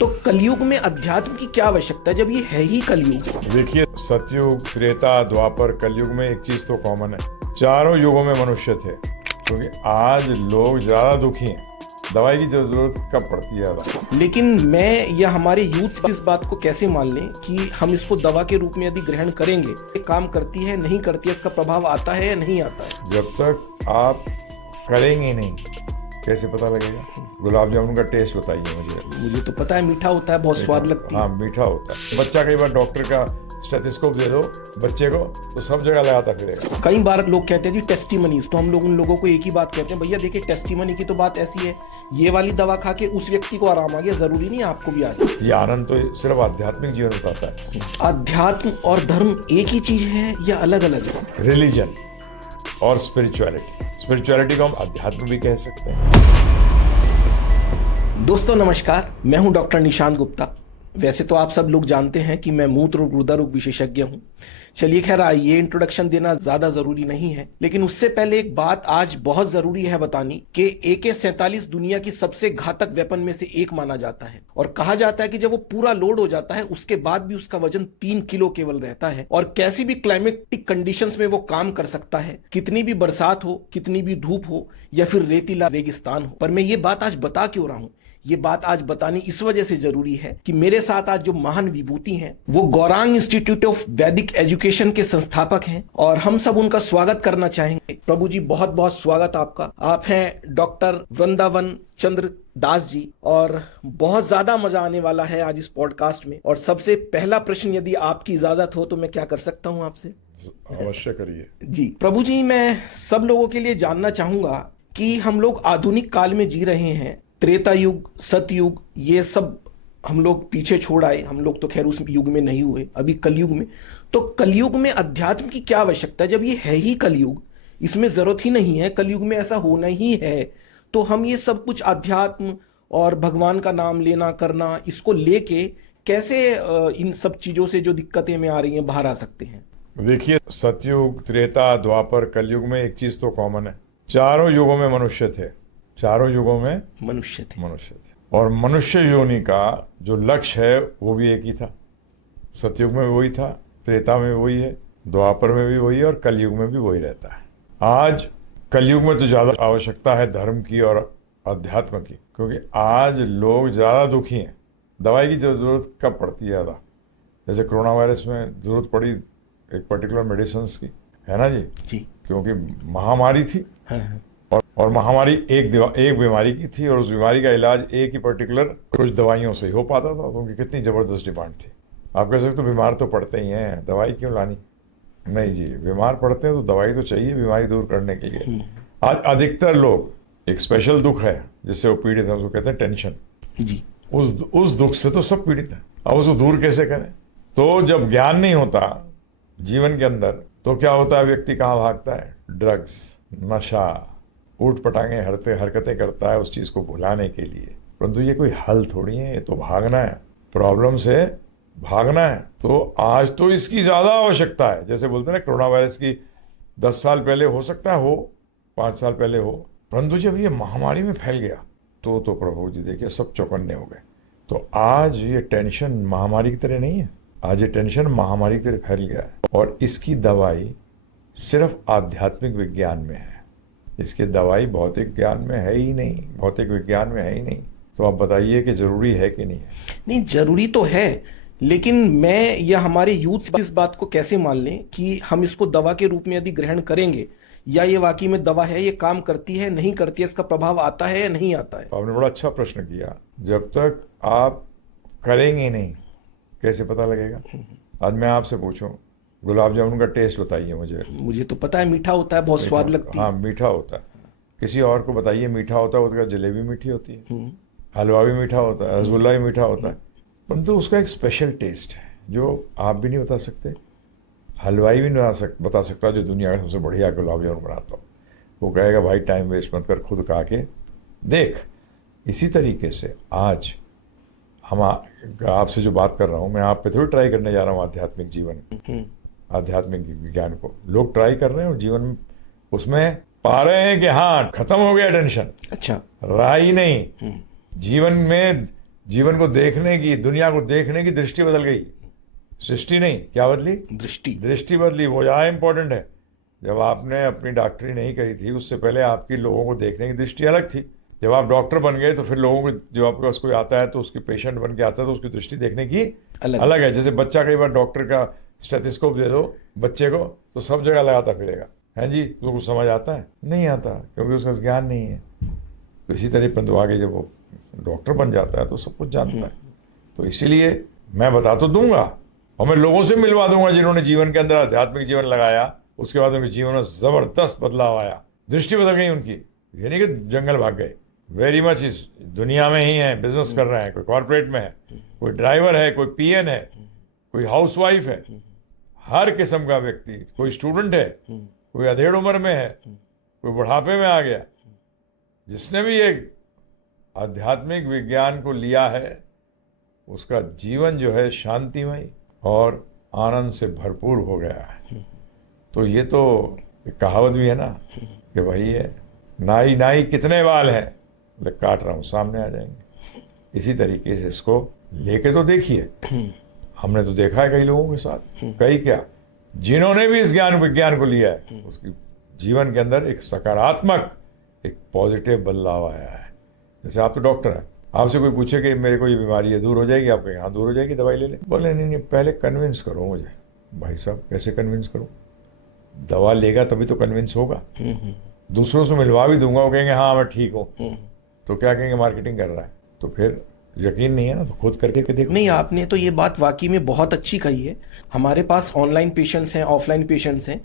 तो कलयुग में अध्यात्म की क्या आवश्यकता है जब ये है ही कलयुग। देखिए, सतयुग, त्रेता, द्वापर, कलयुग में एक चीज तो कॉमन है। चारों युगों में मनुष्य थे, क्योंकि आज लोग ज्यादा दुखी हैं। दवाई की जरूरत कब पड़ती है ज्यादा। लेकिन मैं या हमारे यूथ इस बात को कैसे मान लें कि हम इसको दवा के रूप में यदि ग्रहण करेंगे, ये काम करती है नहीं करती है, इसका प्रभाव आता है या नहीं आता है। जब तक आप करेंगे नहीं, कैसे पता लगेगा। गुलाब जामुन का टेस्ट बताइए मुझे तो पता है मीठा होता है, बहुत स्वाद लगती है। हाँ, मीठा होता है। बच्चा कई बार डॉक्टर का स्टेथोस्कोप दे दो बच्चे को, तो सब जगह लगाता फिरेगा। कई बार लोग कहते हैं जी टेस्टिमनीज, तो हम लोग उन लोगों को एक ही बात कहते हैं, भैया देखिए टेस्टिमनी की तो बात ऐसी है, ये वाली दवा खा के उस व्यक्ति को आराम आ गया, जरूरी नहीं आपको भी आ जाए। ये आनंद तो सिर्फ आध्यात्मिक जीवन में आता है। अध्यात्म और धर्म एक ही चीज है या अलग अलग है। रिलीजन और स्पिरिचुअलिटी को हम अध्यात्म भी कह सकते हैं। दोस्तों नमस्कार, मैं हूं डॉक्टर निशांत गुप्ता। वैसे तो आप सब लोग जानते हैं कि मैं मूत्र और गुर्दा रोग विशेषज्ञ हूं। चलिए खैर, ये इंट्रोडक्शन देना ज्यादा जरूरी नहीं है, लेकिन उससे पहले एक बात आज बहुत जरूरी है बतानी कि AK-47 दुनिया की सबसे घातक वेपन में से एक माना जाता है, और कहा जाता है कि जब वो पूरा लोड हो जाता है उसके बाद भी उसका वजन 3 किलो केवल रहता है, और कैसी भी क्लाइमेटिक कंडीशंस में वो काम कर सकता है, कितनी भी बरसात हो, कितनी भी धूप हो, या फिर रेतीला रेगिस्तान हो। पर मैं ये बात आज बता क्यों रहा हूं? ये बात आज बतानी इस वजह से जरूरी है कि मेरे साथ आज जो महान विभूति हैं वो गौरांग इंस्टीट्यूट ऑफ वैदिक एजुकेशन के संस्थापक हैं, और हम सब उनका स्वागत करना चाहेंगे। प्रभु जी, बहुत बहुत स्वागत आपका। आप हैं डॉक्टर वृंदावन चंद्र दास जी, और बहुत ज्यादा मजा आने वाला है आज इस पॉडकास्ट में। और सबसे पहला प्रश्न, यदि आपकी इजाजत हो तो मैं क्या कर सकता हूं आपसे? अवश्य करिए जी प्रभु जी, मैं सब लोगों के लिए जानना चाहूंगा कि हम लोग आधुनिक काल में जी रहे हैं। त्रेता युग, सतयुग, ये सब हम लोग पीछे छोड़ आए। हम लोग तो खैर उस युग में नहीं हुए, अभी कलयुग में। तो कलयुग में अध्यात्म की क्या आवश्यकता है जब ये है ही कलयुग, इसमें जरूरत ही नहीं है, कलयुग में ऐसा होना ही है। तो हम ये सब कुछ अध्यात्म और भगवान का नाम लेना करना, इसको लेके कैसे इन सब चीजों से जो दिक्कतें में आ रही हैं बाहर आ सकते हैं? देखिए, सतयुग, त्रेता, द्वापर, कलयुग में एक चीज तो कॉमन है। चारों युगों में मनुष्य थे। चारों युगों में मनुष्य थे। और मनुष्य योनि का जो लक्ष्य है वो भी एक ही था। सतयुग में वही था, त्रेता में वही है, द्वापर में भी वही है, और कलयुग में भी वही रहता है। आज कलयुग में तो ज्यादा आवश्यकता है धर्म की और अध्यात्म की, क्योंकि आज लोग ज्यादा दुखी हैं। दवाई की जरूरत कब पड़ती है ज्यादा। जैसे कोरोना वायरस में जरूरत पड़ी एक पर्टिकुलर मेडिसिन की, है ना जी, क्योंकि महामारी थी। हाँ। और महामारी एक बीमारी की थी, और उस बीमारी का इलाज एक ही पर्टिकुलर कुछ दवाइयों से ही हो पाता था। तो उनकी कितनी जबरदस्त डिमांड थी। आप कह सकते हो बीमार तो पड़ते ही हैं, दवाई क्यों लानी। नहीं जी, बीमार पड़ते हैं तो दवाई तो चाहिए बीमारी दूर करने के लिए। आज अधिकतर लोग एक स्पेशल दुख है जिससे वो पीड़ित है, उसको कहते हैं टेंशन जी। उस दुख से तो सब पीड़ित हैं। अब उसको दूर कैसे करें? तो जब ज्ञान नहीं होता जीवन के अंदर, तो क्या होता है, व्यक्ति कहाँ भागता है? ड्रग्स, नशा, ऊट पटांगे हरकतें करता है उस चीज को भुलाने के लिए। परंतु ये कोई हल थोड़ी है, ये तो भागना है, प्रॉब्लम से भागना है। तो आज तो इसकी ज्यादा आवश्यकता है। जैसे बोलते हैं ना, कोरोना वायरस की 10 साल पहले हो सकता है, हो 5 साल पहले हो, परंतु जब ये महामारी में फैल गया तो प्रभु जी देखिए सब चौकन्ने हो गए। तो आज ये टेंशन महामारी की तरह नहीं है, आज ये टेंशन महामारी की तरह फैल गया है। और इसकी दवाई सिर्फ आध्यात्मिक विज्ञान में है, इसकी दवाई भौतिक ज्ञान में है ही नहीं, भौतिक विज्ञान में है ही नहीं। तो आप बताइए कि जरूरी है कि नहीं है? नहीं, जरूरी तो है, लेकिन मैं या हमारे यूथ इस बात को कैसे मान लें कि हम इसको दवा के रूप में यदि ग्रहण करेंगे, या ये वाकई में दवा है, ये काम करती है नहीं करती है, इसका प्रभाव आता है या नहीं आता है। आपने बड़ा अच्छा प्रश्न किया। जब तक आप करेंगे नहीं, कैसे पता लगेगा। आज मैं आपसे पूछूं, गुलाब जामुन का टेस्ट बताइए मुझे तो पता है मीठा होता है, बहुत स्वाद लगती है। हाँ, मीठा होता है। किसी और को बताइए मीठा होता है, उसका जलेबी मीठी होती है, हलवा भी मीठा होता है, रसगुल्ला भी मीठा होता है, परंतु उसका एक स्पेशल टेस्ट है जो आप भी नहीं बता सकते, हलवाई भी नहीं बता सकता जो दुनिया का सबसे बढ़िया गुलाब जामुन बनाता हो। वो कहेगा भाई टाइम वेस्ट मत कर, खुद खा के देख। इसी तरीके से आज हम आपसे जो बात कर रहा हूँ, मैं आप पे थोड़ी ट्राई करने जा रहा हूँ आध्यात्मिक जीवन, आध्यात्मिक विज्ञान को लोग ट्राई कर रहे हैं, और जीवन में उसमें पा रहे हैं कि हाँ खत्म हो गया टेंशन। अच्छा, रहा ही नहीं। जीवन में जीवन को देखने की, दुनिया को देखने की दृष्टि बदल गई। सृष्टि नहीं, क्या बदली? दृष्टि बदली। वो ज़्यादा इंपॉर्टेंट है। जब आपने अपनी डॉक्टरी नहीं करी थी, उससे पहले आपकी लोगों को देखने की दृष्टि अलग थी। जब आप डॉक्टर बन गए तो फिर लोगों को, जो आपके पास कोई आता है तो उसकी पेशेंट बन के आता है तो उसकी दृष्टि देखने की अलग है। जैसे बच्चा, कई बार डॉक्टर का स्टेथोस्कोप दे दो बच्चे को तो सब जगह लगाता फिरेगा, है जी, तो कुछ समझ आता है? नहीं आता, क्योंकि उसका ज्ञान नहीं है। तो इसी तरह परंतु आगे जब वो डॉक्टर बन जाता है तो सब कुछ जानता है। तो इसीलिए मैं बता तो दूंगा और मैं लोगों से मिलवा दूंगा जिन्होंने जीवन के अंदर आध्यात्मिक जीवन लगाया, उसके बाद उनके जीवन में जबरदस्त बदलाव आया, दृष्टि बदल गई उनकी। ये नहीं कि जंगल भाग गए, वेरी मच इस दुनिया में ही है, बिजनेस कर रहे हैं, कोई कॉर्पोरेट में है, कोई ड्राइवर है, कोई पीएन है, कोई हाउसवाइफ है, हर किस्म का व्यक्ति, कोई स्टूडेंट है, कोई अधेड़ उम्र में है, कोई बुढ़ापे में आ गया। जिसने भी एक आध्यात्मिक विज्ञान को लिया है उसका जीवन जो है शांतिमय और आनंद से भरपूर हो गया है। तो ये तो एक कहावत भी है ना कि भाई है नाई नाई कितने बाल हैं, मैं काट रहा हूँ, सामने आ जाएंगे। इसी तरीके से इसको लेके तो देखिए। हमने तो देखा है कई लोगों के साथ, कई क्या, जिन्होंने भी इस ज्ञान विज्ञान को लिया है उसकी जीवन के अंदर एक सकारात्मक, एक पॉजिटिव बदलाव आया है। जैसे आप तो डॉक्टर हैं, आपसे कोई पूछे कि मेरे को ये बीमारी है, दूर हो जाएगी? आप कहें हाँ दूर हो जाएगी, दवाई ले लें। बोले नहीं, पहले कन्विंस करो मुझे। भाई साहब कैसे कन्विंस करूं? दवा लेगा तभी तो कन्विंस होगा। दूसरों से मिलवा भी दूंगा, वो कहेंगे हाँ मैं ठीक हूँ, तो क्या कहेंगे मार्केटिंग कर रहा है। तो फिर यकीन नहीं है ना, तो खुद करके देखो। नहीं, आपने तो ये बात वाकई में बहुत अच्छी कही है। हमारे पास ऑनलाइन पेशेंट्स हैं, ऑफलाइन पेशेंट्स हैं।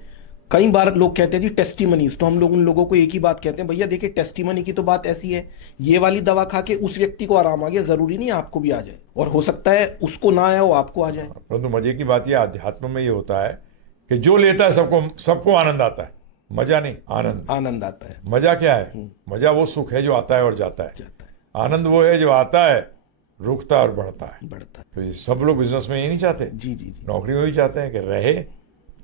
कई बार लोग कहते हैं जी टेस्टिमनीज, तो हम लोग उन लोगों को एक ही बात कहते हैं, भैया देखिए टेस्टिमनी की तो बात ऐसी है, ये वाली दवा खा के उस व्यक्ति को आराम आ गया, जरूरी नहीं आपको भी आ जाए, और हो सकता है उसको ना आया वो आपको आ जाए। परंतु मजे की बात यह अध्यात्म में ये होता है कि जो लेता है सबको आनंद आता है। मजा नहीं, आनंद आता है। मजा क्या है? मजा वो सुख है जो आता है और जाता है। आनंद वो है जो आता है, रुकता है और बढ़ता है। तो ये सब लोग बिजनेस में ये नहीं चाहते, जी, नौकरी में भी चाहते हैं कि रहे,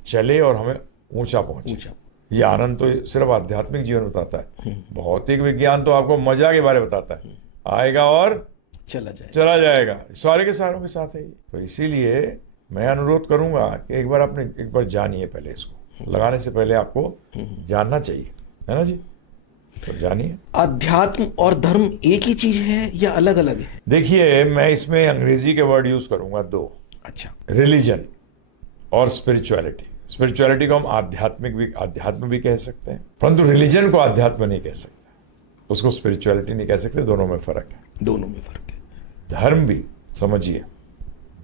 चले और हमें ऊंचा पहुंचे। ये आनंद तो सिर्फ आध्यात्मिक जीवन बताता है। भौतिक विज्ञान तो आपको मजा के बारे में बताता है, आएगा और चला जाएगा। सारे के सारों के साथ है। तो इसीलिए मैं अनुरोध करूंगा कि एक बार जानिए, पहले इसको लगाने से पहले आपको जानना चाहिए, है ना जी। तो जानिए। अध्यात्म और धर्म एक ही चीज है या अलग अलग है? देखिए, मैं इसमें अंग्रेजी के वर्ड यूज करूंगा दो। अच्छा। रिलीजन और स्पिरिचुअलिटी। स्पिरिचुअलिटी को हम अध्यात्म भी कह सकते हैं, परंतु रिलीजन को अध्यात्म नहीं कह सकते, उसको स्पिरिचुअलिटी नहीं कह सकते। दोनों में फर्क है। धर्म भी समझिए,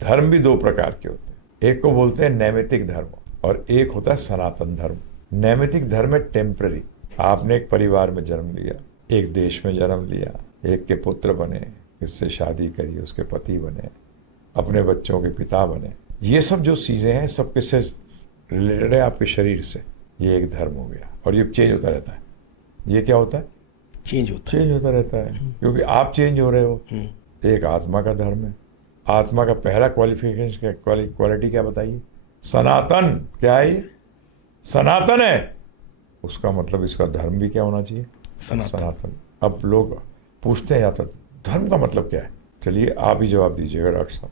धर्म भी दो प्रकार के होते हैं। एक को बोलते हैं नैमित्तिक धर्म और एक होता है सनातन धर्म। नैमित्तिक धर्म है टेम्पररी। आपने एक परिवार में जन्म लिया, एक देश में जन्म लिया, एक के पुत्र बने, इससे शादी करी, उसके पति बने, अपने बच्चों के पिता बने। ये सब जो चीजें हैं सब किससे रिलेटेड है? आपके शरीर से। ये एक धर्म हो गया और ये चेंज होता रहता है। ये क्या होता है? चेंज होता रहता है, क्योंकि आप चेंज हो रहे हो। एक आत्मा का धर्म है। आत्मा का पहला क्वालिफिकेशन, क्वालिटी क्या बताइए? सनातन। क्या है ये? सनातन है। उसका मतलब इसका धर्म भी क्या होना चाहिए? सनातन। अब लोग पूछते हैं या तो धर्म का मतलब क्या है? चलिए आप ही जवाब दीजिएगा डॉक्टर साहब।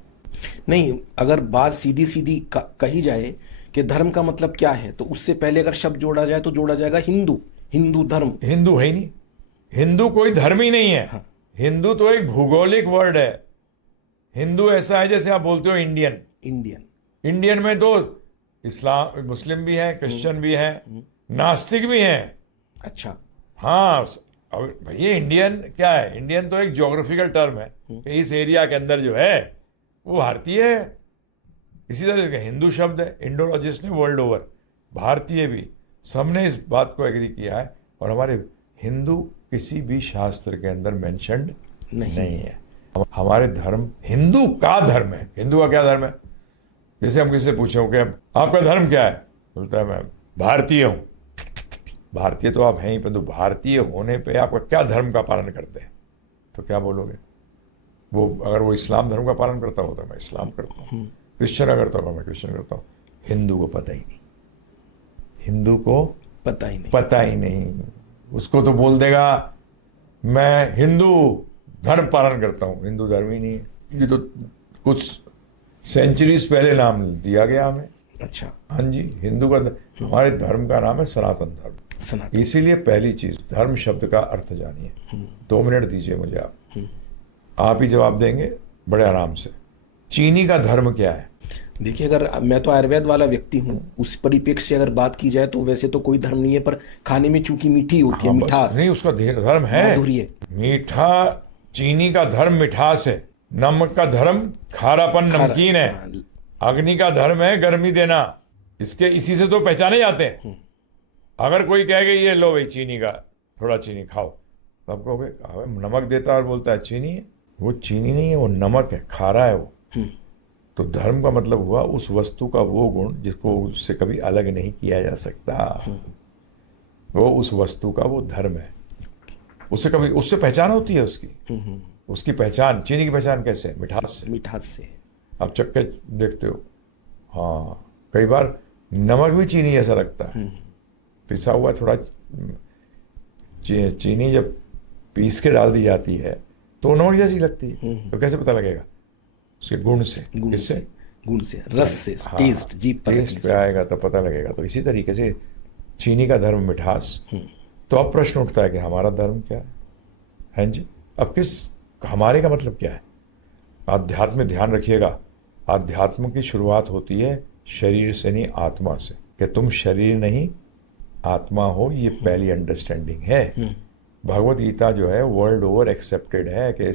नहीं, अगर बात सीधी सीधी कही जाए कि धर्म का मतलब क्या है, तो उससे पहले अगर शब्द जोड़ा जाए तो जोड़ा जाएगा हिंदू धर्म। हिंदू है ही नहीं, हिंदू कोई धर्म ही नहीं है। हाँ। हिंदू तो एक भौगोलिक वर्ड है। हिंदू ऐसा है जैसे आप बोलते हो इंडियन में तो इस्लाम, मुस्लिम भी है, क्रिश्चियन भी है, नास्तिक भी है। अच्छा। हाँ, अब भैया इंडियन क्या है? इंडियन तो एक ज्योग्राफिकल टर्म है कि इस एरिया के अंदर जो है वो भारतीय है। इसी तरह का हिंदू शब्द है, इंडोलॉजिस्ट ने वर्ल्ड ओवर, भारतीय भी, सबने इस बात को एग्री किया है। और हमारे हिंदू किसी भी शास्त्र के अंदर मेंशन्ड नहीं है। हमारे धर्म हिंदू का धर्म है। हिंदू का क्या धर्म है? जैसे हम किसी से पूछे कि आपका धर्म क्या है, बोलता है मैं भारतीय हूँ। भारतीय तो आप हैं ही, परंतु भारतीय होने पे आपका क्या धर्म का पालन करते हैं? तो क्या बोलोगे? वो अगर वो इस्लाम धर्म का पालन करता हो तो मैं इस्लाम करता हूँ, क्रिश्चियन अगर करता हूँ मैं क्रिश्चियन करता हूँ। हिंदू को पता ही नहीं, हिंदू को पता ही नहीं। उसको तो बोल देगा मैं हिंदू, धर्म पालन करता हूँ, हिंदू धर्म ही नहीं है। ये तो कुछ सेंचुरीज पहले नाम दिया गया हमें। अच्छा। हाँ जी, हिंदू का हमारे धर्म का नाम है सनातन धर्म। सनातन। इसीलिए पहली चीज धर्म शब्द का अर्थ जानिए। 2 मिनट दीजिए मुझे आप ही जवाब देंगे बड़े आराम से। चीनी का धर्म क्या है? देखिए, अगर मैं तो आयुर्वेद वाला व्यक्ति हूँ, उस परिप्रेक्ष्य से अगर बात की जाए तो वैसे तो कोई धर्म नहीं है, पर खाने में चूंकि मीठी होती है, हाँ, बस मिठास नहीं, उसका धर्म है माधुर्य। मीठा। चीनी का धर्म मिठास है, नमक का धर्म खारापन नमकीन है, हाँ, अग्नि का धर्म है गर्मी देना। इसके इसी से तो पहचाने जाते हैं। अगर कोई कहेगा ये लो भाई चीनी का, थोड़ा चीनी खाओ, तब कहोगे नमक देता और बोलता है चीनी है। वो चीनी नहीं है, वो नमक है, खारा है वो। तो धर्म का मतलब हुआ उस वस्तु का वो गुण जिसको उससे कभी अलग नहीं किया जा सकता। वो उस वस्तु का वो धर्म है, उससे कभी उससे पहचान होती है उसकी। उसकी पहचान, चीनी की पहचान कैसे है? मिठास से। मिठास से। आप चक्के देखते हो, हाँ, कई बार नमक भी चीनी जैसा लगता है। पिसा हुआ थोड़ा चीनी जब पीस के डाल दी जाती है तो नमक जैसी लगती है। तो कैसे पता लगेगा? उसके गुण से। किससे? गुण से, रस से, टेस्ट, जीभ पर टेस्ट पे आएगा तब पता लगेगा। तो इसी तरीके से चीनी का धर्म मिठास। तो अब प्रश्न उठता है कि हमारा धर्म क्या है? हैं जी, अब हमारे का मतलब क्या है? आध्यात्म में ध्यान रखिएगा, आध्यात्म की शुरुआत होती है शरीर से नहीं, आत्मा से। कि तुम शरीर नहीं आत्मा हो, ये पहली अंडरस्टैंडिंग है। भगवत गीता जो है वर्ल्ड ओवर एक्सेप्टेड है कि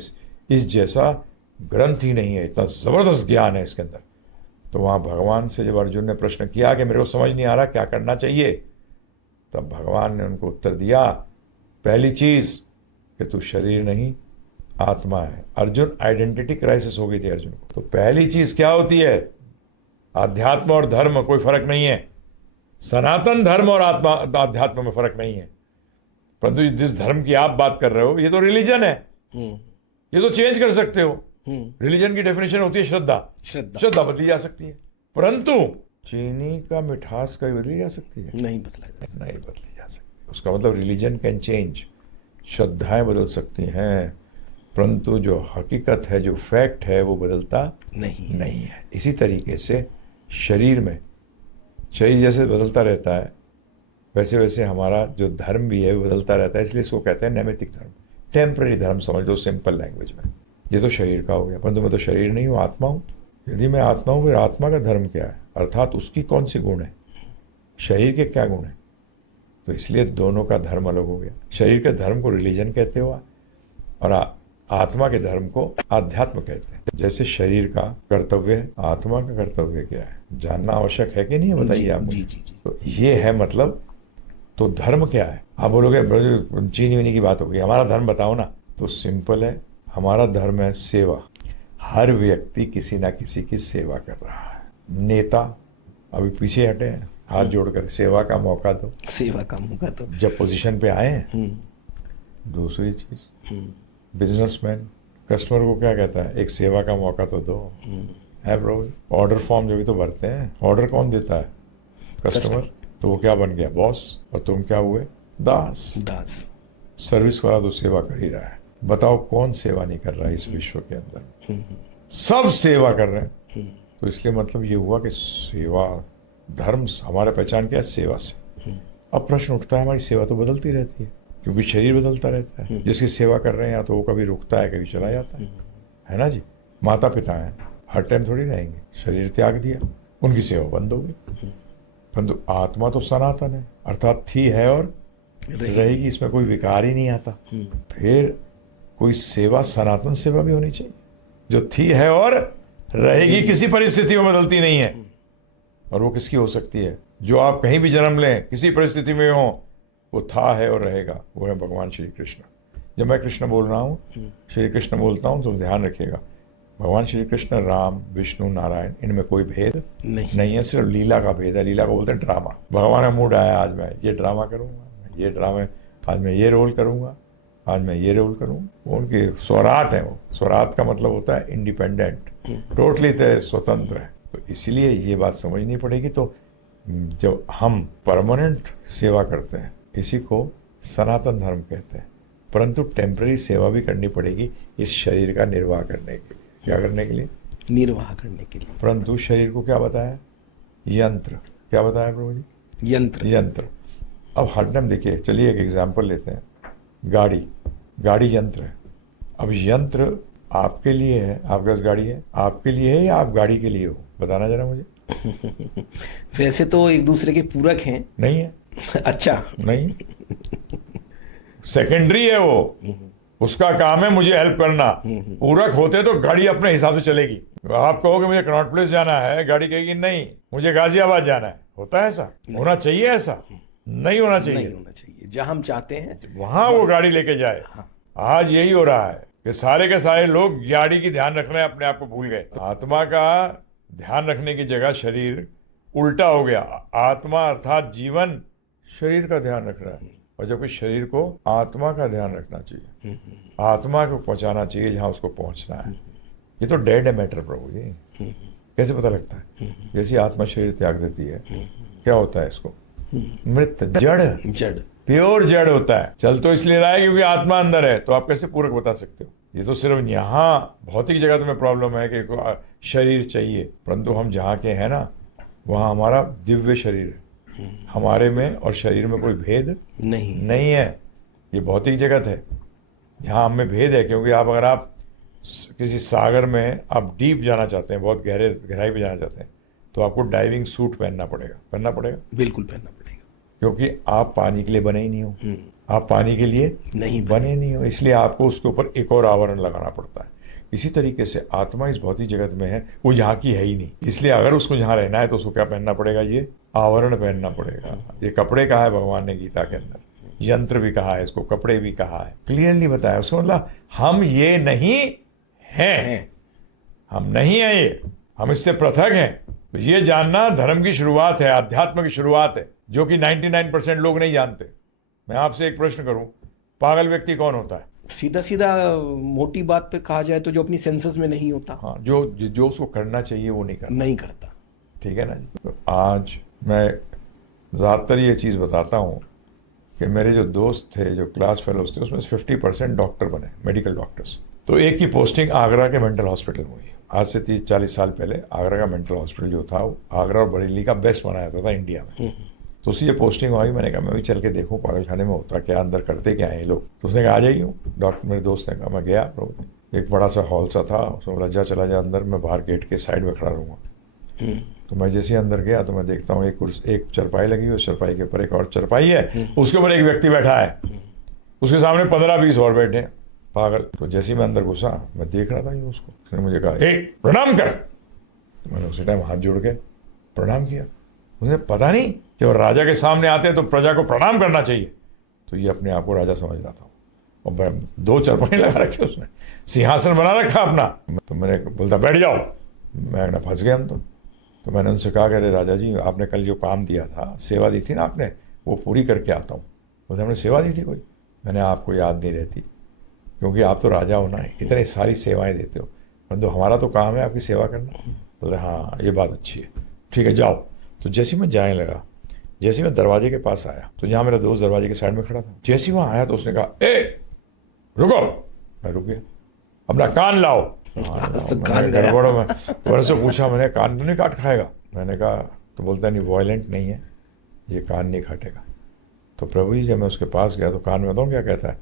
इस जैसा ग्रंथ ही नहीं है, इतना जबरदस्त ज्ञान है इसके अंदर। तो वहाँ भगवान से जब अर्जुन ने प्रश्न किया कि मेरे को समझ नहीं आ रहा क्या करना चाहिए, तब भगवान ने उनको उत्तर दिया, पहली चीज कि तू शरीर नहीं आत्मा है। अर्जुन, आइडेंटिटी क्राइसिस हो गई थी अर्जुन को। तो पहली चीज क्या होती है? आध्यात्म और धर्म कोई फर्क नहीं है। सनातन धर्म और आत्मा आध्यात्म में फर्क नहीं है। परंतु जिस धर्म की आप बात कर रहे हो ये तो रिलीजन है, ये तो चेंज कर सकते हो। रिलीजन की डेफिनेशन होती है श्रद्धा। श्रद्धा बदली जा सकती है, परंतु चीनी का मिठास कभी बदली जा सकती है? नहीं बदली जा सकती। उसका मतलब रिलीजन कैन चेंज, श्रद्धाएं बदल सकती हैं, परंतु जो हकीकत है, जो फैक्ट है, वो बदलता नहीं है। इसी तरीके से शरीर में, शरीर जैसे बदलता रहता है वैसे वैसे हमारा जो धर्म भी है वो बदलता रहता है। इसलिए इसको कहते हैं नैमित्तिक धर्म, टेम्पररी धर्म समझ लो सिंपल लैंग्वेज में। ये तो शरीर का हो गया, परंतु मैं तो शरीर नहीं हूँ, आत्मा हूँ। यदि मैं आत्मा हूँ, फिर आत्मा का धर्म क्या है? अर्थात उसकी कौन सी गुण है, शरीर के क्या गुण है? तो इसलिए दोनों का धर्म अलग हो गया। शरीर के धर्म को रिलीजन कहते हो और आत्मा के धर्म को आध्यात्म कहते हैं। जैसे शरीर का कर्तव्य है, आत्मा का कर्तव्य क्या है जानना आवश्यक है कि नहीं है? बताइए आप। जी। तो ये है मतलब। तो धर्म क्या है? आप बोलोगे चीनी वीनी की बात हो गई, हमारा धर्म बताओ ना। तो सिंपल है, हमारा धर्म है सेवा। हर व्यक्ति किसी ना किसी की सेवा कर रहा है। नेता अभी पीछे हटे हैं, हाथ जोड़कर सेवा का मौका दो, सेवा का मौका दो। जब पोजीशन पे आए हैं। दूसरी चीज, बिजनेसमैन कस्टमर को क्या कहता है? एक सेवा का मौका तो दो। है ब्रो, ऑर्डर फॉर्म जब भी तो भरते हैं, ऑर्डर कौन देता है? कस्टमर। तो वो क्या बन गया? बॉस, और तुम क्या हुए? दास। सर्विस वाला तो सेवा कर ही रहा है। बताओ कौन सेवा नहीं कर रहा है इस विश्व के अंदर? सब सेवा कर रहे हैं। तो इसलिए मतलब ये हुआ कि सेवा धर्म, हमारा पहचान क्या है? सेवा से। अब प्रश्न उठता है, हमारी सेवा तो बदलती रहती है क्योंकि शरीर बदलता रहता है। जिसकी सेवा कर रहे हैं या तो वो कभी रुकता है, कभी चला जाता है ना जी। माता पिता हैं, हर टाइम थोड़ी रहेंगे, शरीर त्याग दिया, उनकी सेवा बंद हो गई। परंतु आत्मा तो सनातन है, अर्थात थी, है और रहेगी। इसमें कोई विकार ही नहीं आता। फिर कोई सेवा, सनातन सेवा भी होनी चाहिए जो थी, है और रहेगी, किसी परिस्थिति में बदलती नहीं है। और वो किसकी हो सकती है? जो आप कहीं भी जन्म लें, किसी परिस्थिति में हो, वो था, है और रहेगा। वो है भगवान श्री कृष्ण। जब मैं कृष्ण बोल रहा हूँ, श्री कृष्ण बोलता हूँ, तो ध्यान रखिएगा, भगवान श्री कृष्ण, राम, विष्णु, नारायण, इनमें कोई भेद नहीं है, सिर्फ लीला का भेद है। लीला को बोलते हैं ड्रामा। भगवान का मूड आया, आज मैं ये ड्रामा करूँगा, ये ड्रामे, आज मैं ये रोल करूँगा, आज मैं ये रोल करूँगा। वो उनकी स्वराट है। वो स्वराट का मतलब होता है इंडिपेंडेंट, टोटली स्वतंत्र है। तो इसलिए ये बात समझनी पड़ेगी। तो जब हम परमानेंट सेवा करते हैं, इसी को सनातन धर्म कहते हैं। परंतु टेम्पररी सेवा भी करनी पड़ेगी इस शरीर का निर्वाह करने के लिए। क्या करने के लिए? निर्वाह करने के लिए। परंतु शरीर को क्या बताया? यंत्र। क्या बताया प्रभु जी? यंत्र। यंत्र। अब हर टाइम देखिए, चलिए एक एग्जाम्पल लेते हैं। गाड़ी यंत्र है। अब यंत्र आपके लिए है, आपके पास गाड़ी है, आपके लिए है या आप गाड़ी के लिए हो? बताना जरा मुझे। वैसे तो एक दूसरे के पूरक हैं। नहीं है। अच्छा। नहीं, सेकेंडरी है वो, उसका काम है मुझे हेल्प करना। पूरक होते तो गाड़ी अपने हिसाब से चलेगी। आप कहोगे मुझे कनॉट प्लेस जाना है, गाड़ी कहेगी नहीं मुझे गाजियाबाद जाना है। होता है ऐसा? होना चाहिए ऐसा? नहीं होना चाहिए। नहीं होना चाहिए। जहां हम चाहते हैं वहां वो गाड़ी लेके जाए। आज यही हो रहा है कि सारे के सारे लोग गाड़ी की ध्यान रख रहे हैं, अपने आप को भूल गए। आत्मा का ध्यान रखने की जगह शरीर उल्टा हो गया। आत्मा अर्थात जीवन शरीर का ध्यान रख रहा है, और जबकि शरीर को आत्मा का ध्यान रखना चाहिए, आत्मा को पहुंचाना चाहिए जहां उसको पहुंचना है। ये तो डेड है मैटर प्रभु जी। कैसे पता लगता है? जैसी आत्मा शरीर त्याग देती है, क्या होता है इसको? मृत, जड़ प्योर जड़ होता है। चल तो इसलिए रहा है क्योंकि आत्मा अंदर है। तो आप कैसे पूरक बता सकते हो? ये तो सिर्फ यहाँ भौतिक जगत में प्रॉब्लम है कि शरीर चाहिए, परंतु हम जहाँ के हैं ना, वहाँ हमारा दिव्य शरीर है। हमारे में और शरीर में कोई भेद नहीं है। ये भौतिक जगत है, यहाँ हम में भेद है। क्योंकि अगर आप किसी सागर में आप डीप जाना चाहते हैं, बहुत गहराई पे जाना चाहते हैं, तो आपको डाइविंग सूट पहनना पड़ेगा। बिल्कुल पहनना पड़ेगा। क्योंकि आप पानी के लिए बने ही नहीं हो। आप पानी के लिए नहीं बने हो, इसलिए आपको उसके ऊपर एक और आवरण लगाना पड़ता है। इसी तरीके से आत्मा इस भौतिक जगत में है, वो यहाँ की है ही नहीं। इसलिए अगर उसको यहाँ रहना है तो उसको क्या पहनना पड़ेगा? ये आवरण पहनना पड़ेगा। ये कपड़े कहा है भगवान ने गीता के अंदर, यंत्र भी कहा है इसको, कपड़े भी कहा है, क्लियरली बताया। उसको मतलब हम ये नहीं हैं, हम नहीं हैं ये, हम इससे पृथक हैं। तो ये जानना धर्म की शुरुआत है, अध्यात्म की शुरुआत है, जो कि 99% लोग नहीं जानते। मैं आपसे एक प्रश्न करूं, पागल व्यक्ति कौन होता है? सीधा सीधा मोटी बात पे कहा जाए तो जो अपनी सेंसेस में नहीं होता। हाँ, जो उसको करना चाहिए वो नहीं करता। ठीक है ना जी। तो आज मैं ज़्यादातर ये चीज़ बताता हूँ कि मेरे जो दोस्त थे, जो क्लास फेलोज थे, उसमें से 50% डॉक्टर बने, मेडिकल डॉक्टर्स। तो एक की पोस्टिंग आगरा के मेंटल हॉस्पिटल में हुई। आज से 30-40 साल पहले आगरा का मेंटल हॉस्पिटल जो था, वो आगरा और बरेली का बेस्ट बनाया जाता था इंडिया में। तो उसकी ये पोस्टिंग हुई। मैंने कहा मैं भी चल के देखूँ पागल खाने में होता क्या, अंदर करते क्या है ये लोग। तो उसने कहा आ जाइए। डॉक्टर मेरे दोस्त ने कहा, मैं गया। एक बड़ा सा हॉल सा था, उसमें बोला जा चला जा अंदर, मैं बाहर गेट के साइड में खड़ा रहूँगा। तो मैं जैसे ही अंदर गया तो मैं देखता हूँ एक चरपाई लगी हुई, उस चरपाई के ऊपर एक और चरपाई है, उसके ऊपर एक व्यक्ति बैठा है, उसके सामने 15-20 और बैठे हैं पागल। तो जैसे ही मैं अंदर घुसा, मैं देख रहा था ये उसको, उसने मुझे कहा ए प्रणाम कर। तो मैंने उसी टाइम हाथ जोड़ के प्रणाम किया। मुझे पता नहीं कि वो राजा के सामने आते हैं तो प्रजा को प्रणाम करना चाहिए। तो ये अपने आप को राजा समझ रहा था, और 2 चरपाई लगा रखे उसने, सिंहासन बना रखा अपना। तो मैंने बोलता बैठ जाओ। मैं ना फंस गया हम तो मैंने उनसे कहा कि अरे राजा जी, आपने कल जो काम दिया था, सेवा दी थी ना आपने, वो पूरी करके आता हूँ। बोलते हमने सेवा दी थी कोई? मैंने आपको याद नहीं रहती, क्योंकि आप तो राजा हो ना, इतनी सारी सेवाएं देते हो, परंतु हमारा तो काम है आपकी सेवा करना। बोले हाँ ये बात अच्छी है, ठीक है जाओ। तो जैसे मैं जाने लगा, जैसे मैं दरवाजे के पास आया, तो जहाँ मेरा दोस्त दरवाजे के साइड में खड़ा था, जैसे वहाँ आया तो उसने कहा ए रुको। मैं रुक गया। अपना कान लाओ। गड़बड़ में तो मैंने से पूछा, मैंने कान तो नहीं काट खाएगा? मैंने कहा, तो बोलता नहीं वायलेंट नहीं है, ये कान नहीं काटेगा। तो प्रभु जी जब मैं उसके पास गया तो कान में बताऊँ क्या कहता है?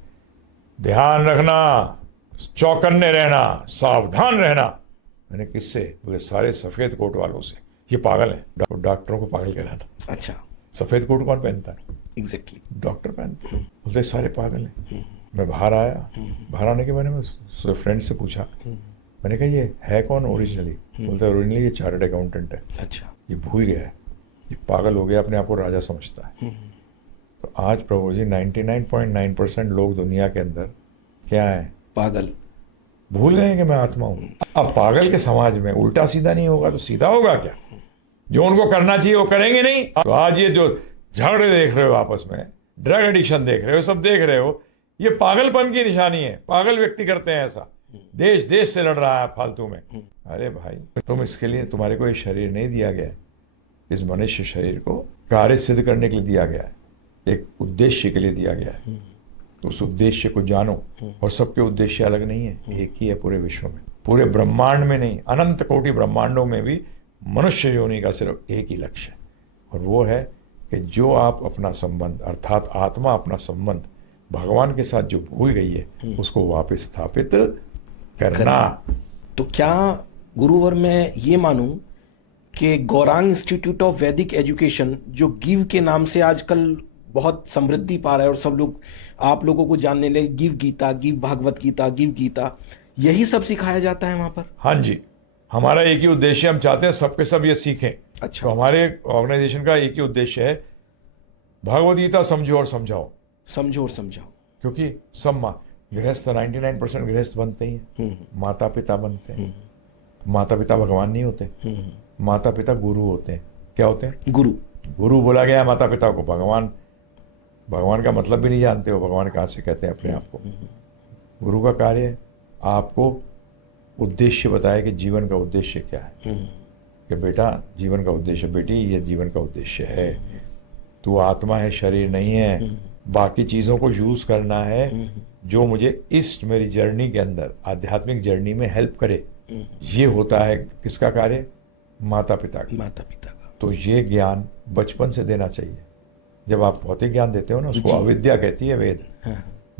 ध्यान रखना, चौकन्ने रहना, सावधान रहना। मैंने किससे? बोले सारे सफेद कोट वालों से। ये पागल है। डॉक्टरों को पागल कह रहा था। अच्छा, सफेद कोट कौन पहनता है? एग्जैक्टली, डॉक्टर पहनते। बोलते सारे पागल हैं। मैं बाहर आया, बाहर आने के बाद मैं फ्रेंड से पूछा, मैंने कहा ये है कौन ओरिजिनली? बोलते ओरिजिनली ये चार्टर्ड अकाउंटेंट है। अच्छा, ये भूल गया है, ये पागल हो गया, अपने आप को राजा समझता है। तो आज प्रभु जी 99.9% लोग दुनिया के अंदर क्या है? पागल। भूल गए कि मैं आत्मा हूं। अब पागल के समाज में उल्टा सीधा नहीं होगा तो सीधा होगा क्या? जो उनको करना चाहिए वो करेंगे नहीं। तो आज ये जो झगड़े देख रहे हो आपस में, ड्रग एडिक्शन देख रहे हो, सब देख रहे हो, ये पागलपन की निशानी है। पागल व्यक्ति करते हैं ऐसा। देश देश से लड़ रहा है फालतू में। अरे भाई, तुम इसके लिए, तुम्हारे को ये शरीर नहीं दिया गया है। इस मनुष्य शरीर को कार्य सिद्ध करने के लिए दिया गया है, एक उद्देश्य के लिए दिया गया है। तो उस उद्देश्य को जानो। और सबके उद्देश्य अलग नहीं है, एक ही है पूरे विश्व में, पूरे ब्रह्मांड में नहीं, अनंत कोटि ब्रह्मांडों में भी मनुष्य योनि का सिर्फ एक ही लक्ष्य है, और वो है कि जो आप अपना संबंध अर्थात आत्मा अपना संबंध भगवान के साथ जो भूल गई है उसको वापस स्थापित करना। तो क्या गुरुवर मैं ये मानूं कि गौरांग इंस्टीट्यूट ऑफ वैदिक एजुकेशन जो गिव के नाम से आजकल बहुत समृद्धि पा रहा है और सब लोग आप लोगों को जानने लगे, give Gita, give Bhagavad Gita, give Gita, यही सब सिखाया जाता है वहां पर? हाँ जी, हमारा एक ही उद्देश्य, हम चाहते हैं सबके सब ये सीखें। अच्छा। तो हमारे ऑर्गेनाइजेशन का एक ही उद्देश्य है, भगवद गीता समझो और समझाओ। समझो और समझाओ। क्योंकि सब गृहस्थ 99% गृहस्थ बनते ही हैं, माता पिता बनते हैं। माता पिता भगवान नहीं होते, माता पिता गुरु होते हैं। क्या होते हैं? गुरु। गुरु बोला गया है माता पिता को, भगवान का मतलब भी नहीं जानते हो, भगवान कहाँ से कहते हैं अपने आप को। गुरु का कार्य है आपको उद्देश्य बताए कि जीवन का उद्देश्य क्या है, कि बेटा जीवन का उद्देश्य, बेटी ये जीवन का उद्देश्य है, तू आत्मा है, शरीर नहीं है, बाकी चीज़ों को यूज़ करना है जो मुझे इस मेरी जर्नी के अंदर आध्यात्मिक जर्नी में हेल्प करे। ये होता है किसका कार्य? माता पिता का। माता पिता का। तो ये ज्ञान बचपन से देना चाहिए। जब आप भौतिक ज्ञान देते हो ना, उसको अविद्या कहती है वेद।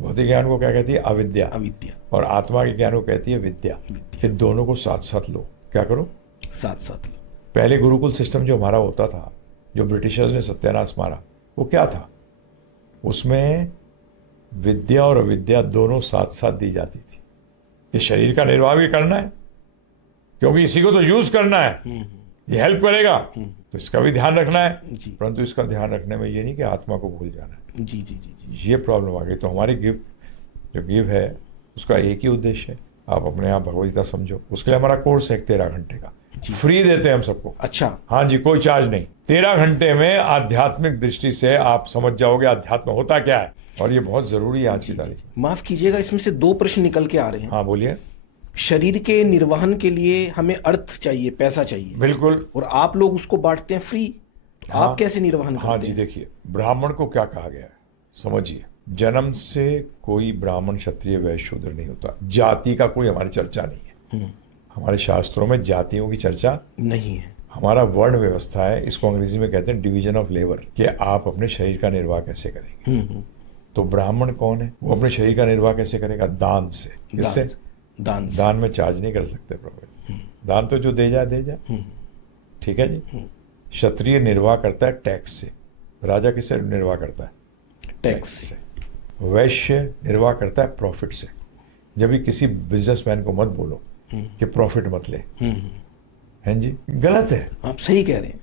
भौतिक ज्ञान को क्या कहती है? अविद्या। अविद्या। और आत्मा के ज्ञान को कहती है विद्या। ये दोनों को साथ साथ लो। क्या करो? साथ साथ लो। पहले गुरुकुल सिस्टम जो हमारा होता था, जो ब्रिटिशर्स ने सत्यानाश मारा, वो क्या था? उसमें विद्या और अविद्या दोनों साथ साथ दी जाती थी। ये शरीर का निर्वाह भी करना है, क्योंकि इसी को तो यूज करना है, ये हेल्प करेगा, तो इसका भी ध्यान रखना है। परंतु इसका ध्यान रखने में ये नहीं कि आत्मा को भूल जाना है। जी जी जी जी। ये प्रॉब्लम आ गई। तो हमारी गिव है उसका एक ही उद्देश्य है, आप अपने आप भगवदगीता समझो। उसके लिए हमारा कोर्स है 13 घंटे का, फ्री देते हैं हम सबको। अच्छा। हाँ जी, कोई चार्ज नहीं। 13 घंटे में आध्यात्मिक दृष्टि से आप समझ जाओगे अध्यात्म होता क्या है, और ये बहुत जरूरी है आज की तारीख। माफ कीजिएगा, इसमें से 2 प्रश्न निकल के आ रहे हैं। हाँ बोलिए। शरीर के निर्वहन के लिए हमें अर्थ चाहिए, पैसा चाहिए। बिल्कुल। और आप लोग उसको बांटते हैं फ्री, तो हाँ, आप कैसे निर्वहन करते हैं? हाँ जी, देखिए ब्राह्मण को क्या कहा गया है समझिए। जन्म से कोई ब्राह्मण क्षत्रिय वैश्य शूद्र नहीं होता। जाति का कोई हमारी चर्चा नहीं है। हमारे शास्त्रों में जातियों की चर्चा नहीं है। हमारा वर्ण व्यवस्था है, इसको अंग्रेजी में कहते हैं डिवीजन ऑफ लेबर, कि आप अपने शरीर का निर्वाह कैसे करेंगे। तो ब्राह्मण कौन है? वो अपने शरीर का निर्वाह कैसे करेगा? दान से। किससे? दान में चार्ज नहीं कर सकते प्रभु। दान तो जो दे जाए। ठीक है जी। क्षत्रिय निर्वाह करता है टैक्स से। राजा किससे निर्वाह करता है? टैक्स से। वैश्य निर्वाह करता है प्रॉफिट से। जब भी किसी बिजनेसमैन को मत बोलो कि प्रॉफिट मत ले, हैं जी, गलत है। आप सही कह रहे हैं।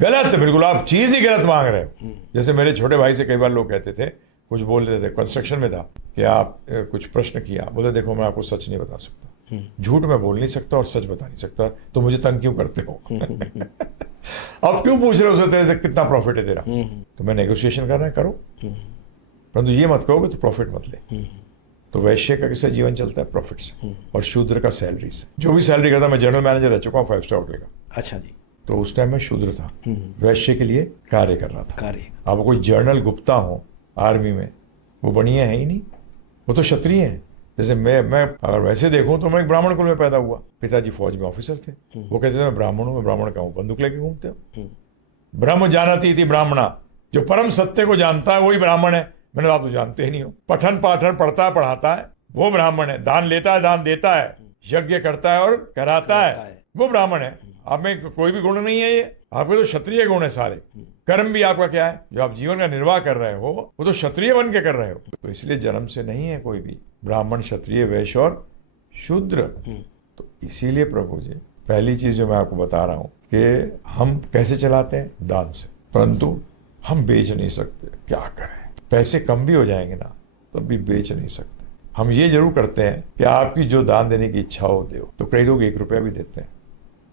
गलत है बिल्कुल, आप चीज ही गलत मांग रहे हो। जैसे मेरे छोटे भाई से कई बार लोग कहते थे, कुछ बोल रहे थे, कंस्ट्रक्शन में था, कि आप कुछ प्रश्न किया, बोले देखो मैं आपको सच नहीं बता सकता, झूठ मैं बोल नहीं सकता और सच बता नहीं सकता, तो मुझे तंग क्यों करते हो? अब क्यों पूछ रहे हो तेरे से कितना प्रॉफिट है तेरा? तो मैं नेगोशिएशन कर रहा है, करो, परंतु ये मत कहो कि तो प्रॉफिट मत ले। तो वैश्य का किससे जीवन चलता है? प्रॉफिट से। और शूद्र का सैलरी से। जो भी सैलरी करता, मैं जनरल मैनेजर रह चुका हूँ 5 स्टार होटल का। अच्छा जी। तो उस टाइम में शूद्र था, वैश्य के लिए कार्य कर रहा था। कार्य। अब कोई जनरल गुप्ता हो आर्मी में, वो बढ़िया है ही नहीं, वो तो क्षत्रिय है। जैसे मैं अगर वैसे देखूं तो मैं एक ब्राह्मण कुल में पैदा हुआ, पिताजी फौज में ऑफिसर थे। वो कहते थे मैं ब्राह्मण हूं, मैं ब्राह्मण का हूं, बंदूक लेके घूमते हो। ब्रह्म जानती थी ब्राह्मणा, जो परम सत्य को जानता है वही ब्राह्मण है। मैंने आप तो जानते ही नहीं हो। पठन पाठन पढ़ता है पढ़ाता है वो ब्राह्मण है। दान लेता है दान देता है, यज्ञ करता है और कराता है, वो ब्राह्मण है। आप में कोई भी गुण नहीं है, ये आपके तो क्षत्रिय गुण है सारे। कर्म भी आपका क्या है? जो आप जीवन का निर्वाह कर रहे हो वो तो क्षत्रिय बन के कर रहे हो। तो इसलिए जन्म से नहीं है कोई भी ब्राह्मण, क्षत्रिय, वैश्य और शूद्र। तो इसीलिए प्रभु जी पहली चीज जो मैं आपको बता रहा हूं कि हम कैसे चलाते हैं? दान से। परंतु हम बेच नहीं सकते, क्या करें? पैसे कम भी हो जाएंगे ना तब भी बेच नहीं सकते। हम ये जरूर करते हैं कि आपकी जो दान देने की इच्छा हो दो। तो कई लोग 1 रुपया भी देते हैं।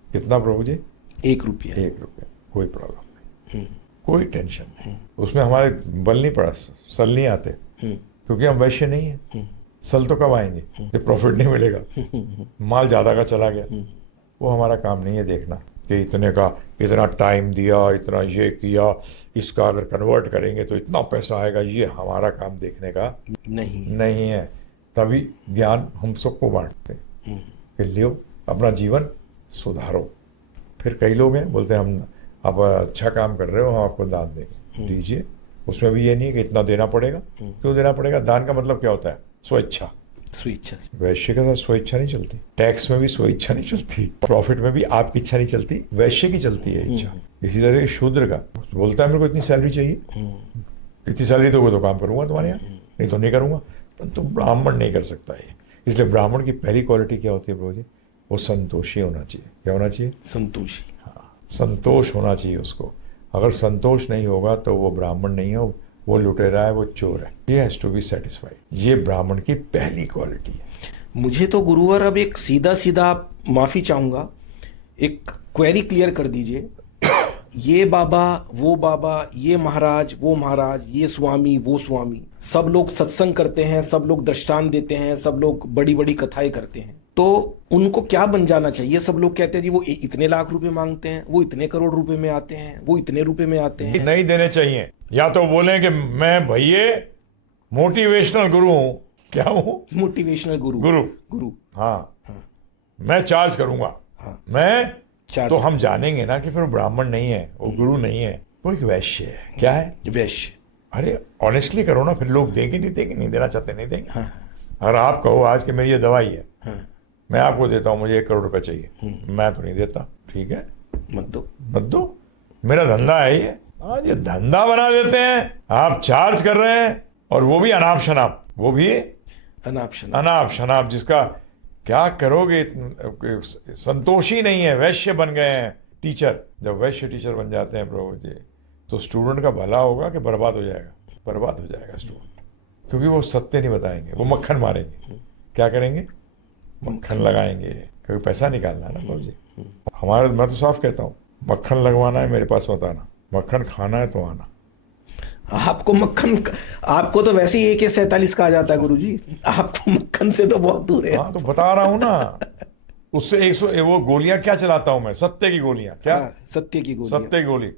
कितना प्रभु जी? 1 रुपया। 1 रुपया। कोई प्रॉब्लम नहीं, कोई टेंशन नहीं। उसमें हमारे बल नहीं पड़ा, सल नहीं आते, क्योंकि हम वैश्य नहीं है। सल तो कब आएंगे जब प्रॉफिट नहीं मिलेगा, माल ज्यादा का चला गया। वो हमारा काम नहीं है देखना। कि इतने का इतना टाइम दिया, इतना ये किया, इसका अगर कन्वर्ट करेंगे तो इतना पैसा आएगा। ये हमारा काम देखने का नहीं है। तभी ज्ञान हम सबको बांटते हैं कि लियो, अपना जीवन सुधारो। फिर कई लोग हैं बोलते हैं हम आप अच्छा काम कर रहे हो, हम आपको दान देंगे। दीजिए, उसमें भी ये नहीं है कि इतना देना पड़ेगा। क्यों देना पड़ेगा? दान का मतलब क्या होता है? स्वेच्छा से। वैश्य के साथ स्वेच्छा नहीं चलती, टैक्स में भी स्वेच्छा नहीं चलती, प्रॉफिट में भी आपकी इच्छा नहीं चलती, वैश्य की चलती है इच्छा। इसी तरह शूद्र का बोलता है मेरे को इतनी सैलरी चाहिए, इतनी सैलरी दोगे तो काम करूंगा तुम्हारे यहाँ, नहीं तो नहीं करूंगा। तो ब्राह्मण नहीं कर सकता है। इसलिए ब्राह्मण की पहली क्वालिटी क्या होती है प्रभु जी? वो संतोषी होना चाहिए। क्या होना चाहिए? संतोषी। हाँ, संतोष होना चाहिए उसको। अगर संतोष नहीं होगा तो वो ब्राह्मण नहीं है, वो लुटेरा है, वो चोर है। ये हैज टू बी सेटिस्फाइड। ये ब्राह्मण की पहली क्वालिटी है। मुझे तो गुरुवर अब एक सीधा सीधा माफी चाहूंगा, एक क्वेरी क्लियर कर दीजिए। ये बाबा, ये महाराज, वो महाराज, ये स्वामी, वो स्वामी, सब लोग सत्संग करते हैं, सब लोग दृष्टांत देते हैं, सब लोग बड़ी बड़ी कथाएं करते हैं, तो उनको क्या बन जाना चाहिए? सब लोग कहते हैं जी वो इतने लाख रुपए मांगते हैं, वो इतने करोड़ रुपए में आते हैं, वो इतने रुपए में आते हैं। नहीं देने चाहिए। या तो बोले कि मैं भैया मोटिवेशनल गुरु हूं। क्या हूं? मोटिवेशनल गुरु। हाँ, मैं चार्ज करूंगा। मैं चार्ज। तो हम जानेंगे ना कि फिर वो ब्राह्मण नहीं है, वो गुरु नहीं है, वो एक वैश्य है। क्या है? वैश्य। अरे ऑनेस्टली करो ना, फिर लोग देंगे नहीं देंगे, नहीं देना चाहते नहीं देंगे। अगर आप कहो आज कि मेरी ये दवाई है, मैं आपको देता हूँ, मुझे 1 करोड़ रुपए चाहिए, मैं तो नहीं देता। ठीक है, मत दो, मेरा धंधा है ये। आज ये धंधा बना देते हैं, आप चार्ज कर रहे हैं, और वो भी अनाप शनाप, वो भी अनाप शनाप, जिसका क्या करोगे? संतोषी नहीं है, वैश्य बन गए हैं टीचर। जब वैश्य टीचर बन जाते हैं प्रभु जी, तो स्टूडेंट का भला होगा कि बर्बाद हो जाएगा? बर्बाद हो जाएगा स्टूडेंट, क्योंकि वो सत्य नहीं बताएंगे, वो मक्खन मारेंगे। क्या करेंगे? मक्खन लगाएंगे, क्योंकि पैसा निकालना है ना प्रभु जी। हमारे, मैं तो साफ कहता हूँ, मक्खन लगवाना है मेरे पास मत आना, मक्खन खाना है तो आना। आपको तो वैसे ही AK-47 कहा जाता है गुरुजी, आपको मक्खन से तो बहुत दूर है। हाँ, तो बता रहा हूँ ना, उससे 100 वो गोलियां क्या चलाता हूं मैं? सत्य की गोलियां। क्या? सत्य की गोली।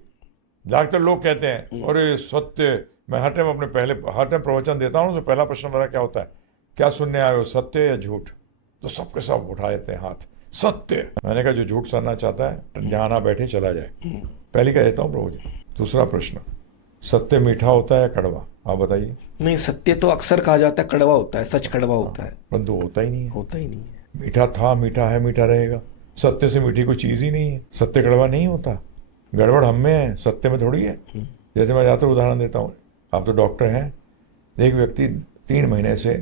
ज्यादातर लोग कहते हैं अरे सत्य, मैं हर टाइम प्रवचन देता हूँ, तो पहला प्रश्न मेरा क्या होता है? क्या सुनने आए हो, सत्य या झूठ? तो सबके सब उठा देते हैं हाथ, सत्य। मैंने कहा जो झूठ सुनना चाहता है जहां ना बैठे चला जाए। पहले कह देता हूँ प्रभु जी। दूसरा प्रश्न, सत्य मीठा होता है या कड़वा? आप बताइए। नहीं, सत्य तो अक्सर कहा जाता है कड़वा होता है, सच कड़वा होता है, परंतु होता ही नहीं है। मीठा था, मीठा है, मीठा रहेगा। सत्य से मीठी कोई चीज ही नहीं है। सत्य कड़वा नहीं होता। गड़बड़ हम में है, सत्य में थोड़ी है। जैसे मैं ज्यादातर उदाहरण देता हूँ, आप तो डॉक्टर हैं, एक व्यक्ति 3 महीने से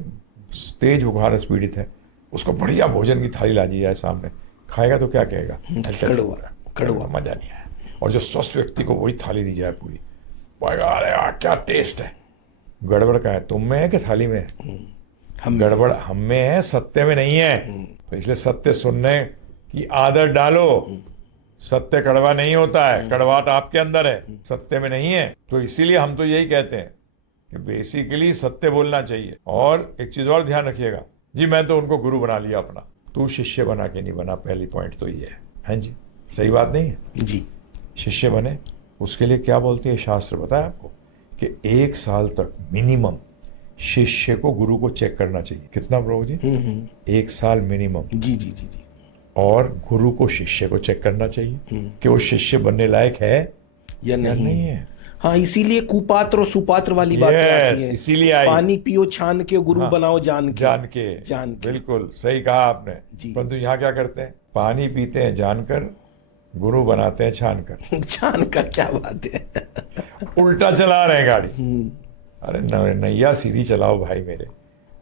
तेज बुखार से पीड़ित है, उसको बढ़िया भोजन की थाली ला दी जाए सामने, खाएगा तो क्या कहेगा? कड़वा, मजा नहीं आया। और जो स्वस्थ व्यक्ति को वही थाली दी जाए पूरी, अरे यार क्या टेस्ट है। गड़बड़ का है तुम में है कि थाली में है? गड़बड़ हम में है, सत्य में नहीं है। तो इसलिए सत्य सुनने की आदत डालो। सत्य कड़वा नहीं होता है, कड़वाहट आपके अंदर है, सत्य में नहीं है। तो इसीलिए हम तो यही कहते हैं कि बेसिकली सत्य बोलना चाहिए। और एक चीज और ध्यान रखिएगा जी, मैं तो उनको गुरु बना लिया अपना, तू शिष्य बना के नहीं बना। पहली पॉइंट तो ये है। हाँ जी, सही बात नहीं है जी? शिष्य बने, उसके लिए क्या बोलते हैं शास्त्र बताया आपको कि 1 साल तक मिनिमम शिष्य को गुरु को चेक करना चाहिए। कितना प्रभु जी? 1 साल मिनिमम। जी। और गुरु को शिष्य को चेक करना चाहिए कि वो शिष्य बनने लायक है या नहीं है। हाँ, इसीलिए कुपात्र और सुपात्र वाली बात आती है। इसीलिए पानी पियो छान के, गुरु बनाओ जान के। बिल्कुल सही कहा आपने। परंतु यहाँ क्या करते हैं? पानी पीते हैं जानकर, गुरु बनाते हैं छान कर। क्या बात है? उल्टा चला रहे हैं गाड़ी। अरे नैया सीधी चलाओ भाई मेरे।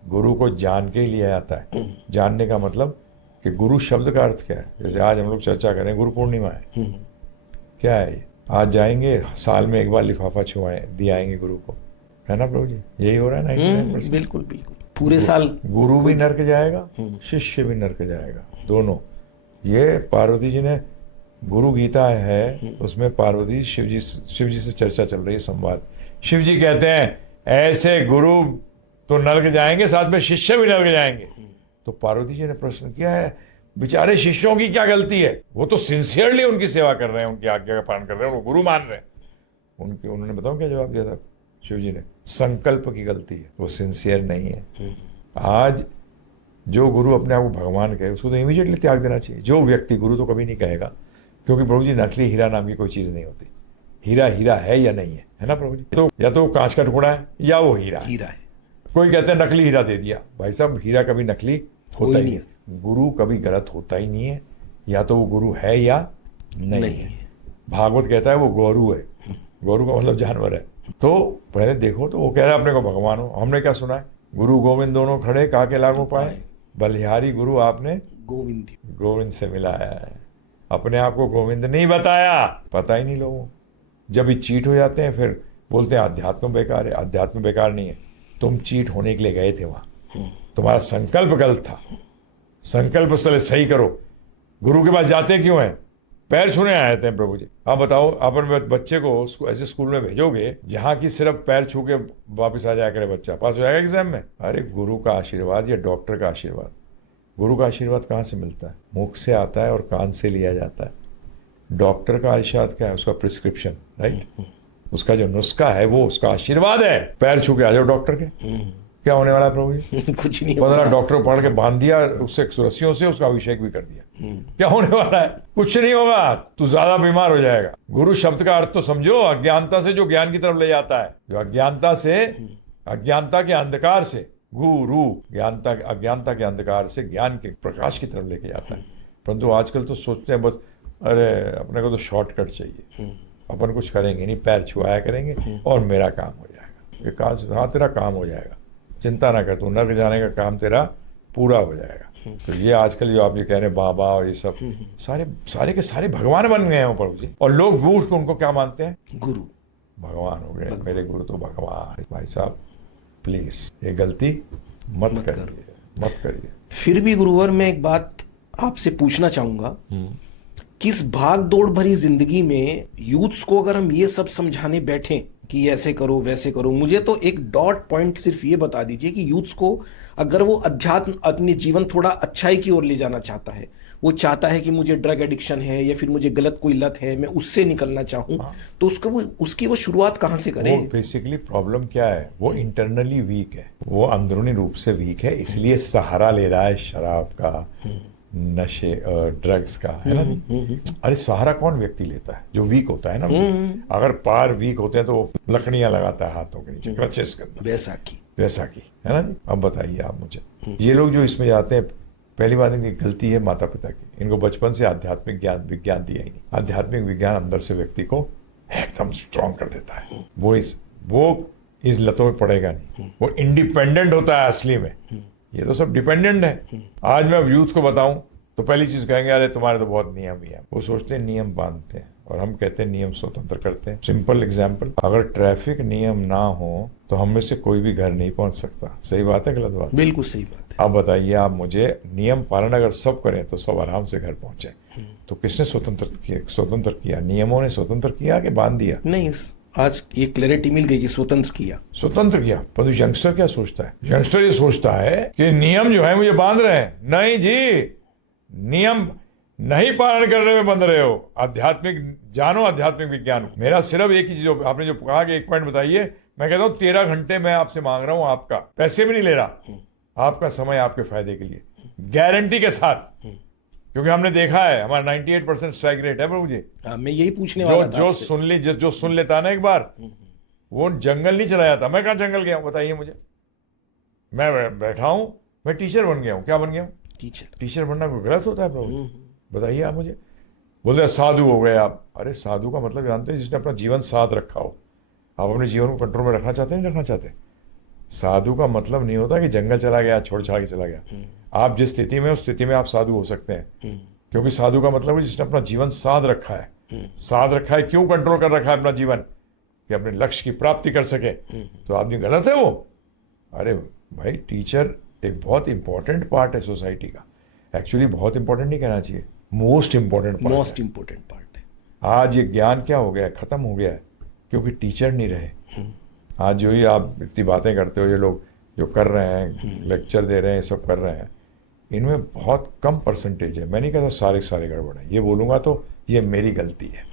गुरु को जान के ही लिया जाता है। जानने का मतलब कि गुरु शब्द का अर्थ क्या है? जैसे आज हम लोग चर्चा करें, गुरु पूर्णिमा है, क्या है ये? आज जाएंगे साल में 1 बार लिफाफा दिए आएंगे गुरु को, है ना प्रभु जी? यही हो रहा है ना? बिल्कुल पूरे साल गुरु भी नरक जाएगा, शिष्य भी नरक जाएगा, दोनों। ये पार्वती जी ने, गुरु गीता है, उसमें पार्वती शिव जी से चर्चा चल रही है, संवाद। शिव जी कहते हैं ऐसे गुरु तो नरक जाएंगे, साथ में शिष्य भी नरक जाएंगे। तो पार्वती जी ने प्रश्न किया है, बेचारे शिष्यों की क्या गलती है? वो तो सिंसियरली उनकी सेवा कर रहे हैं, उनकी आज्ञा का पालन कर रहे हैं, उनको गुरु मान रहे हैं। उन्होंने बताओ क्या जवाब दिया था शिव जी ने? संकल्प की गलती है, वो सिंसियर नहीं है। आज जो गुरु अपने आप को भगवान कहे उसको तो इमीडिएटली त्याग देना चाहिए। जो व्यक्ति, गुरु तो कभी नहीं कहेगा, क्योंकि प्रभु जी नकली हीरा नाम की कोई चीज नहीं होती। हीरा हीरा है या नहीं है ना प्रभु जी? तो या तो वो कांच का टुकड़ा है या वो हीरा हीरा है। कोई कहते हैं नकली हीरा दे दिया। भाई साहब, हीरा कभी नकली होता ही नहीं है, गुरु कभी गलत होता ही नहीं है। या तो वो गुरु है या नहीं है। भागवत कहता है वो गौरू है, गौरू का मतलब जानवर है। तो पहले देखो, तो वो कह रहा है अपने को भगवान हो। हमने क्या सुना है? गुरु गोविंद दोनों खड़े, काके लागू पाए, बलिहारी गुरु आपने गोविंद से मिलाया है। अपने आप को गोविंद नहीं बताया, पता ही नहीं लोगों। जब ये चीट हो जाते हैं फिर बोलते हैं अध्यात्म बेकार है। अध्यात्म बेकार नहीं है, तुम चीट होने के लिए गए थे वहां, तुम्हारा संकल्प गलत था। संकल्प सही करो। गुरु के पास जाते क्यों हैं? पैर छूने आए थे प्रभु जी। आप बताओ, अपन बच्चे को ऐसे स्कूल में भेजोगे जहां की सिर्फ पैर छू के वापस आ जाया करे, बच्चा पास हो जाएगा एग्जाम में? अरे गुरु का आशीर्वाद या डॉक्टर का आशीर्वाद, गुरु का आशीर्वाद कहाँ से मिलता है? मुख से आता है और कान से लिया जाता है। डॉक्टर का आशीर्वाद क्या है? उसका प्रिस्क्रिप्शन, राइट? उसका जो नुस्खा है वो उसका आशीर्वाद है। पैर छू के आ जाओ डॉक्टर के। क्या होने वाला है प्रभु जी? कुछ नहीं। 15 डॉक्टर पढ़ के बांध दिया, उससे रस्सियों से उसका अभिषेक भी कर दिया। क्या होने वाला है? कुछ नहीं होगा, तू ज्यादा बीमार हो जाएगा। गुरु शब्द का अर्थ तो समझो, अज्ञानता से जो ज्ञान की तरफ ले जाता है, जो अज्ञानता के अंधकार से, गुरु अज्ञानता के अंधकार से ज्ञान के प्रकाश की तरफ लेके जाता है। परंतु आजकल तो सोचते हैं बस, अरे अपने को तो शॉर्टकट चाहिए, अपन कुछ करेंगे नहीं, पैर छुआया करेंगे और मेरा काम हो जाएगा। ये काम, हाँ तेरा काम हो जाएगा, चिंता ना कर, तू नर्क जाने का काम तेरा पूरा हो जाएगा। तो ये आजकल जो आप ये कह रहे हैं बाबा और ये सब सारे के सारे भगवान बन गए हैं प्रभु जी। और लोग मूर्ख उनको क्या मानते हैं? गुरु भगवान हो गए, मेरे गुरु तो भगवान। भाई साहब प्लीज ये गलती मत करिए। फिर भी गुरुवर, मैं एक बात आपसे पूछना चाहूंगा, किस भाग दौड़ भरी जिंदगी में यूथ्स को अगर हम ये सब समझाने बैठे कि ऐसे करो वैसे करो, मुझे तो एक डॉट पॉइंट सिर्फ ये बता दीजिए कि यूथ्स को अगर वो अध्यात्म, अपने जीवन थोड़ा अच्छाई की ओर ले जाना चाहता है, वो चाहता है कि मुझे ड्रग एडिक्शन है या फिर मुझे गलत कोई लत है, मैं उससे निकलना चाहूं, तो उसकी वो शुरुआत कहां से करे? बेसिकली प्रॉब्लम क्या है? वो इंटरनली वीक है, वो अंदरूनी रूप से वीक है, इसलिए सहारा ले रहा है शराब का, नशे, ड्रग्स का, है ना? अरे सहारा कौन व्यक्ति लेता है? जो वीक होता है ना। अगर पार वीक होते हैं तो वो लकड़ियां लगाता है हाथों के नीचे, क्रचेस के अंदर, वैसा की, है ना जी? अब बताइए आप मुझे, ये लोग जो इसमें जाते हैं, पहली बात इनकी गलती है माता पिता की। इनको बचपन से आध्यात्मिक विज्ञान दिया ही नहीं। आध्यात्मिक विज्ञान अंदर से व्यक्ति को एकदम स्ट्रांग कर देता है। वो इस लतों में पड़ेगा नहीं, वो इंडिपेंडेंट होता है असली में। ये तो सब डिपेंडेंट है। आज मैं यूथ को बताऊं तो पहली चीज कहेंगे अरे तुम्हारे तो बहुत नियम ही है। वो सोचते हैं नियम बांधते हैं और हम कहते हैं नियम स्वतंत्र करते हैं। सिंपल एग्जांपल, अगर ट्रैफिक नियम ना हो तो हम में से कोई भी घर नहीं पहुंच सकता। सही बात है गलत बात? बिल्कुल सही बात है। आप बताइए, आप मुझे, नियम पालन अगर सब करें तो सब आराम से घर पहुंचे। तो किसने स्वतंत्र किया? नियमों ने स्वतंत्र किया कि बांध दिया? नहीं, आज ये क्लैरिटी मिल गई कि स्वतंत्र किया। परंतु यंगस्टर क्या सोचता है? यंगस्टर ये सोचता है कि नियम जो है मुझे बांध रहे हैं। नहीं जी, नियम नहीं पालन करने में बंध रहे हो। आध्यात्मिक विज्ञान। मेरा सिर्फ एक ही चीज, आपने जो कहा कि एक पॉइंट बताइए, मैं कहता हूँ 13 घंटे मैं आपसे मांग रहा हूँ, आपका पैसे भी नहीं ले रहा, आपका समय आपके फायदे के लिए, गारंटी के साथ। क्योंकि हमने देखा है हमारा 98% स्ट्राइक रेट है प्रभु जी। मैं यही पूछने वाला था। जो सुन लेता ना एक बार, वो जंगल नहीं चला जाता। मैं कहाँ जंगल गया हूँ बताइए मुझे? मैं बैठा हूँ, मैं टीचर बन गया हूँ। क्या बन गया हूँ? टीचर बनना कोई गलत होता है प्रभु? बताइए आप मुझे। बोलते साधु हो गए आप। अरे साधु का मतलब जानते हैं जिसने अपना जीवन साध रखा हो। आप अपने जीवन को कंट्रोल में रखना चाहते हैं, नहीं रखना चाहते? साधु का मतलब नहीं होता कि जंगल चला गया, छोड़ छाड़ के चला गया। आप जिस स्थिति में, उस स्थिति में आप साधु हो सकते हैं। क्योंकि साधु का मतलब है जिसने अपना जीवन साध रखा है। क्यों कंट्रोल कर रखा है अपना जीवन? कि अपने लक्ष्य की प्राप्ति कर सके। तो आदमी गलत है वो? अरे भाई, टीचर एक बहुत इंपॉर्टेंट पार्ट है सोसाइटी का। एक्चुअली बहुत इंपॉर्टेंट नहीं कहना चाहिए, मोस्ट इंपॉर्टेंट पार्ट है। आज ये ज्ञान क्या हो गया? खत्म हो गया है, क्योंकि टीचर नहीं रहे। आज जो ही आप इतनी बातें करते हो, ये लोग जो कर रहे हैं, लेक्चर दे रहे हैं, ये सब कर रहे हैं, इनमें बहुत कम परसेंटेज है। मैं नहीं कहता सारे सारे गड़बड़ है, ये बोलूंगा तो ये मेरी गलती है।